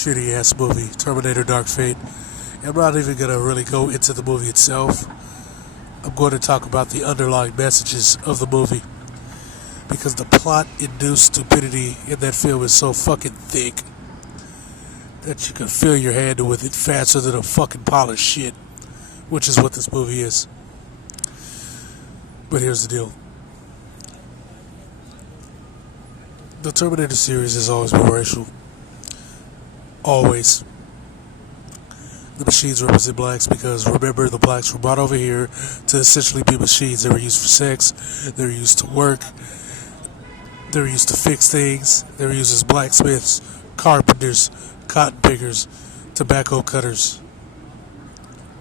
shitty ass movie, Terminator Dark Fate. I'm not even going to really go into the movie itself. I'm going to talk about the underlying messages of the movie. Because the plot-induced stupidity in that film is so fucking thick that you can fill your hand with it faster than a fucking pile of shit. Which is what this movie is. But here's the deal. The Terminator series has always been racial. Always. The machines represent blacks because, remember, the blacks were brought over here to essentially be machines. They were used for sex. They were used to work. They were used to fix things. They were used as blacksmiths, carpenters, cotton pickers, tobacco cutters,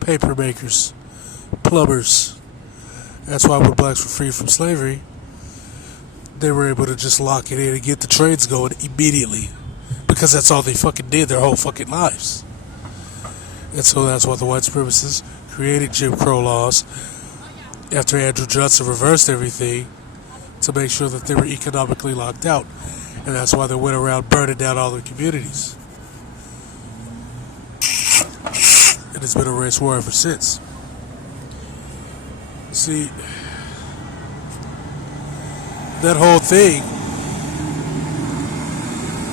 paper makers, plumbers. That's why when blacks were freed from slavery, they were able to just lock it in and get the trades going immediately. Because that's all they fucking did their whole fucking lives. And so that's why the white supremacists created Jim Crow laws after Andrew Johnson reversed everything to make sure that they were economically locked out. And that's why they went around burning down all their communities. And it's been a race war ever since. See, that whole thing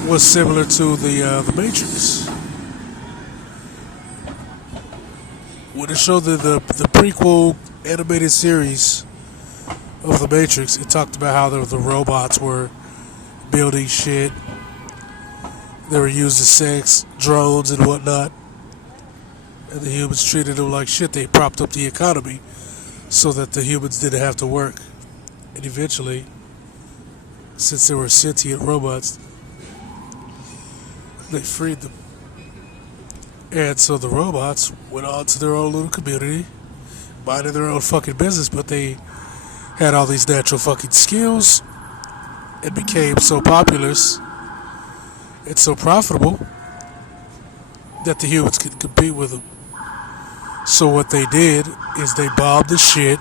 was similar to the Matrix. When it showed the prequel animated series of the Matrix, it talked about how the robots were building shit. They were used as sex, drones and whatnot. And the humans treated them like shit. They propped up the economy so that the humans didn't have to work. And eventually, since they were sentient robots, they freed them. And so the robots went on to their own little community, minding their own fucking business, but they had all these natural fucking skills and became so populous and so profitable that the humans could compete with them. So what they did is they bombed the shit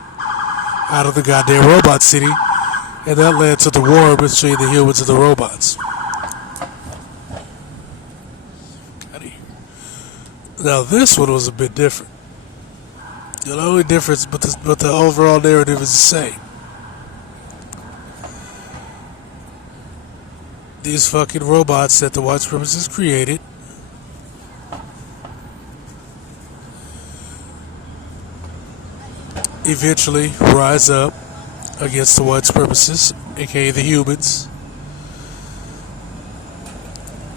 out of the goddamn robot city, and that led to the war between the humans and the robots. Now this one was a bit different. The only difference, but the overall narrative is the same. These fucking robots that the white supremacists created eventually rise up against the white supremacists, aka the humans.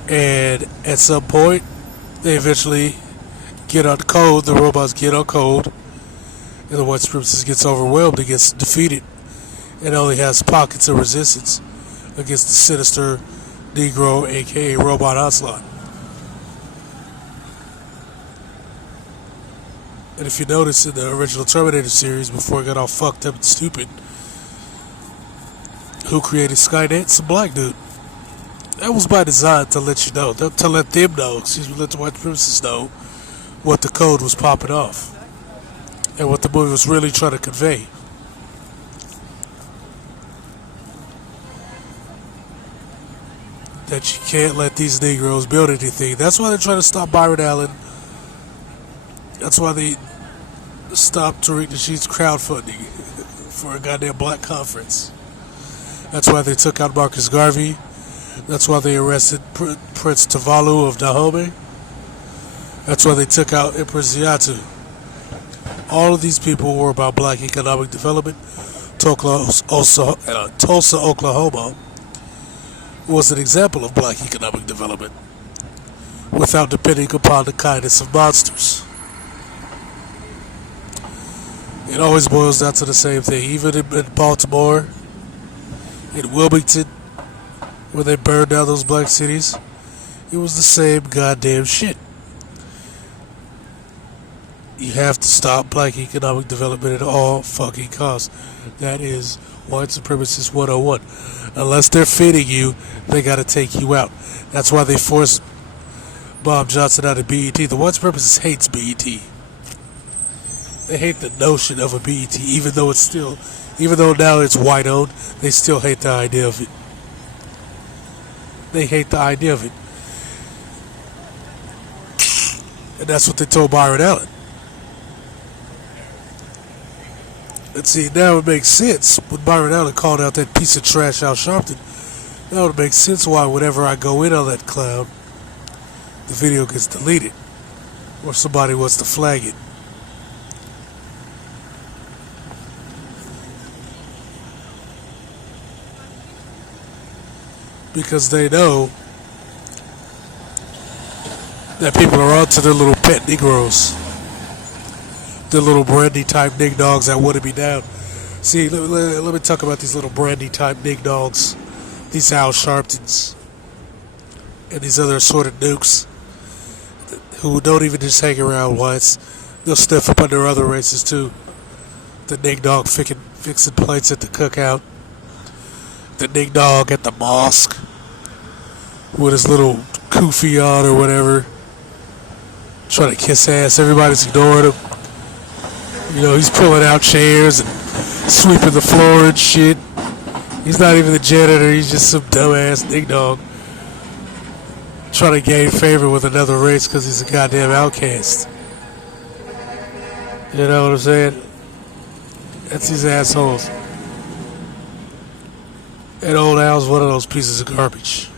And at some point, they eventually get on code, the robots get on code, and the white supremacist gets overwhelmed and gets defeated, and only has pockets of resistance against the sinister Negro, aka Robot Onslaught. And if you notice in the original Terminator series, before it got all fucked up and stupid, who created Skynet? Some black dude. That was by design to let you know, to let them know, let the white supremacists know what the code was popping off and what the movie was really trying to convey. That you can't let these Negroes build anything. That's why they're trying to stop Byron Allen. That's why they stopped Tariq Nasheed's crowdfunding for a goddamn black conference. That's why they took out Marcus Garvey. That's why they arrested Prince Tuvalu of Dahomey. That's why they took out Empress Ziyatu. All of these people were about black economic development. Tulsa, Oklahoma was an example of black economic development without depending upon the kindness of monsters. It always boils down to the same thing. Even in Baltimore, in Wilmington, where they burned down those black cities, it was the same goddamn shit. You have to stop black economic development at all fucking costs. That is white supremacist 101. Unless they're feeding you, they gotta take you out. That's why they forced Bob Johnson out of BET. The white supremacist hates BET. They hate the notion of a BET, even though now it's white owned, they still hate the idea of it. They hate the idea of it. And that's what they told Byron Allen. And see, now it makes sense when Byron Allen called out that piece of trash Al Sharpton. Now it makes sense why whenever I go in on that clown, the video gets deleted. Or somebody wants to flag it. Because they know that people are onto their little pet Negroes. Their little brandy type nig dogs that want to be down. See, let me talk about these little brandy type nig dogs. These Al Sharptons. And these other assorted nukes. Who don't even just hang around once. They'll sniff up under other races too. The nig dog fixing plates at the cookout. The nig dog at the mosque. With his little kufi on or whatever. Trying to kiss ass. Everybody's ignoring him. You know, he's pulling out chairs and sweeping the floor and shit. He's not even the janitor. He's just some dumbass nig dog. Trying to gain favor with another race because he's a goddamn outcast. You know what I'm saying? That's these assholes. And old Al's one of those pieces of garbage.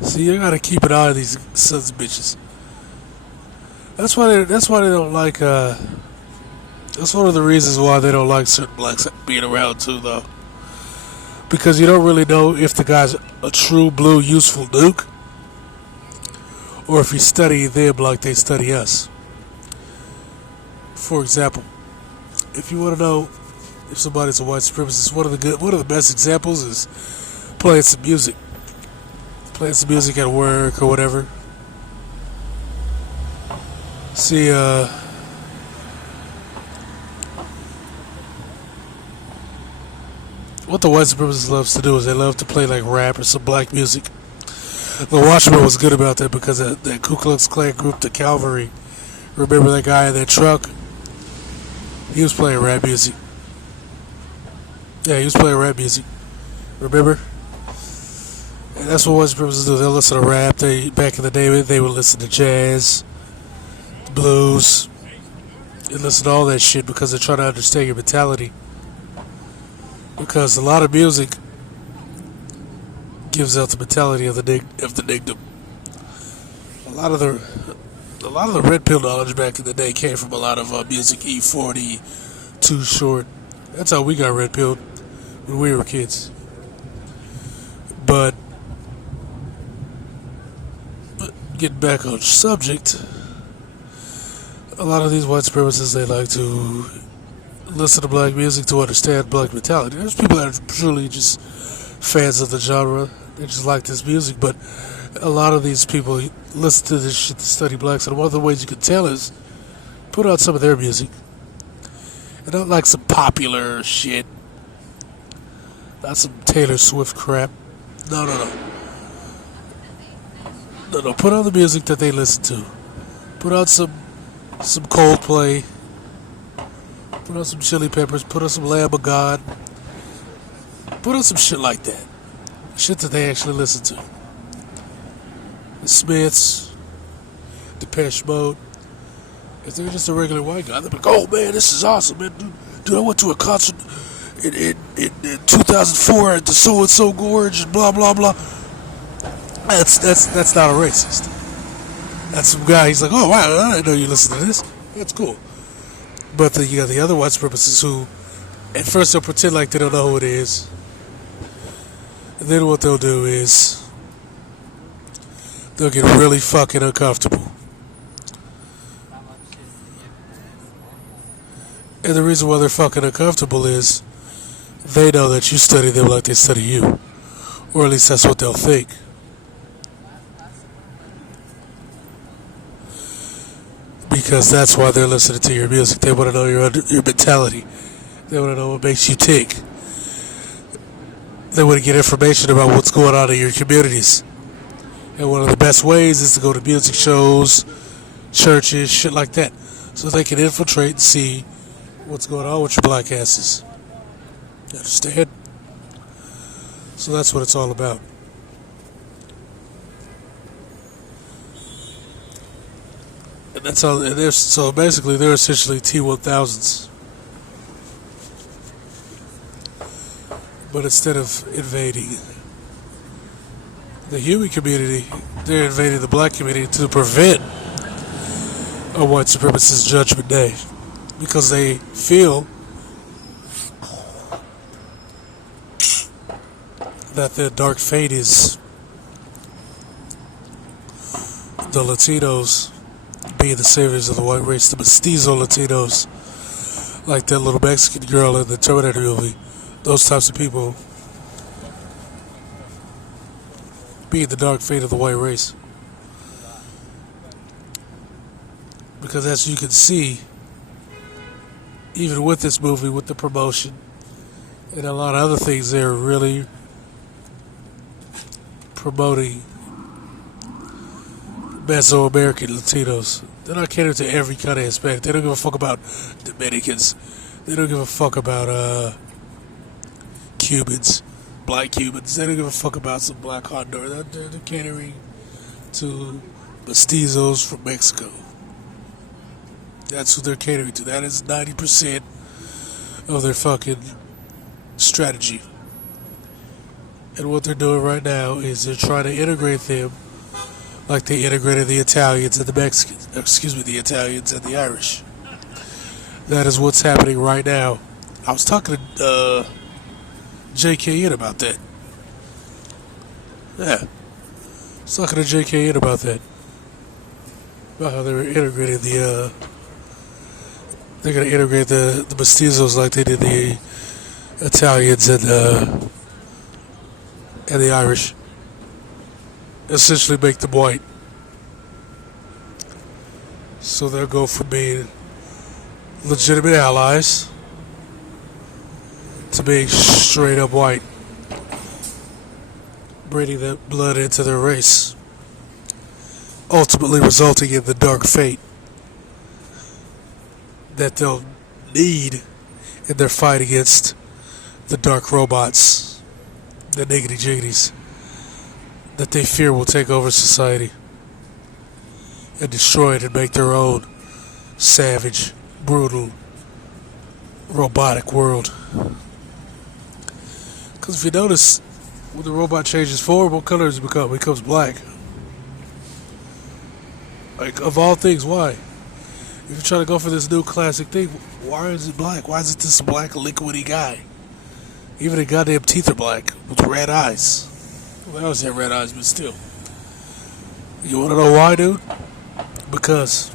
See, you gotta keep an eye on these sons of bitches. That's why they don't like. That's one of the reasons why they don't like certain blacks being around too, though. Because you don't really know if the guy's a true blue useful nuke, or if you study them like they study us. For example, if you want to know if somebody's a white supremacist, one of the best examples is playing some music. Playing some music at work or whatever. See, what the white supremacists loves to do is they love to play like rap or some black music. The Watchman was good about that because that Ku Klux Klan group, the Cavalry, remember that guy in that truck? He was playing rap music. Yeah, he was playing rap music. Remember? And that's what white supremacists do. They'll listen to rap. Back in the day, they would listen to jazz, blues, and listen to all that shit because they're trying to understand your mentality. Because a lot of music gives out the mentality of the nigdom. A lot of the red pill knowledge back in the day came from a lot of music. E40, Too Short. That's how we got red pilled when we were kids. But getting back on subject, a lot of these white supremacists, they like to listen to black music to understand black mentality. There's people that are truly just fans of the genre. They just like this music, but a lot of these people listen to this shit to study blacks, and one of the ways you can tell is put out some of their music. And not like some popular shit. Not some Taylor Swift crap. No. Put on the music that they listen to. Put on some Coldplay. Put on some Chili Peppers. Put on some Lamb of God. Put on some shit like that. Shit that they actually listen to. The Smiths. Depeche Mode. If they're just a regular white guy, they're like, oh man, this is awesome, man. Dude, I went to a concert in 2004 at the so-and-so gorge and blah, blah, blah. That's not a racist. That's some guy, he's like, oh wow, I didn't know you listen to this. That's cool. But you got the other white supremacists who, at first they'll pretend like they don't know who it is. And then what they'll do is, they'll get really fucking uncomfortable. And the reason why they're fucking uncomfortable is, they know that you study them like they study you. Or at least that's what they'll think. Because that's why they're listening to your music. They want to know your mentality. They want to know what makes you tick. They want to get information about what's going on in your communities. And one of the best ways is to go to music shows, churches, shit like that. So they can infiltrate and see what's going on with your black asses. You understand? So that's what it's all about. That's all. And so basically, they're essentially T-1000s. But instead of invading the human community, they're invading the black community to prevent a white supremacist judgment day. Because they feel that the dark fate is the Latinos being the saviors of the white race, the mestizo Latinos, like that little Mexican girl in the Terminator movie. Those types of people being the dark fate of the white race. Because as you can see, even with this movie, with the promotion, and a lot of other things, they're really promoting Mesoamerican Latinos. They're not catering to every kind of Hispanic. They don't give a fuck about Dominicans. They don't give a fuck about Cubans, black Cubans. They don't give a fuck about some black Honduran. They're catering to mestizos from Mexico. That's who they're catering to. That is 90% of their fucking strategy. And what they're doing right now is they're trying to integrate them like they integrated the Italians and the Mexicans. Excuse me, the Italians and the Irish. That is what's happening right now. I was talking to JKN about that. Yeah. I was talking to JKN about that. About how they were integrating the they're going to integrate the mestizos like they did the Italians and the Irish. Essentially make them white. So they'll go from being legitimate allies to being straight up white. Breeding that blood into their race. Ultimately resulting in the dark fate that they'll need in their fight against the dark robots, the niggity jiggities, that they fear will take over society and destroy it and make their own savage, brutal, robotic world. Because if you notice, when the robot changes form, what color does it become? It becomes black. Like, of all things, why? If you're trying to go for this new classic thing, why is it black? Why is it this black liquidy guy? Even the goddamn teeth are black with red eyes. Well, they always have red eyes, but still. You want to know why, dude? Because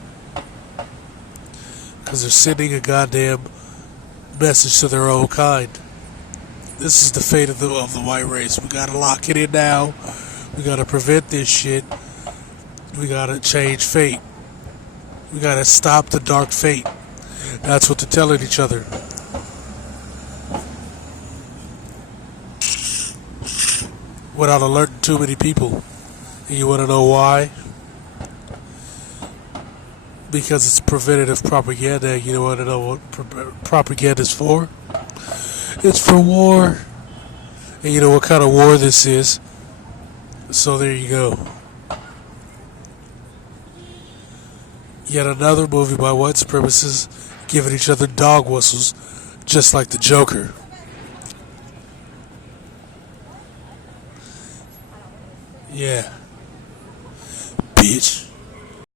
they're sending a goddamn message to their own kind. This is the fate of the white race. We gotta lock it in now. We gotta prevent this shit. We gotta change fate. We gotta stop the dark fate. That's what they're telling each other. Without alerting too many people. And you wanna know why? Because it's preventative propaganda. You wanna know what propaganda is for? It's for war. And you know what kind of war this is. So there you go. Yet another movie by white supremacists giving each other dog whistles, just like the Joker. Yeah.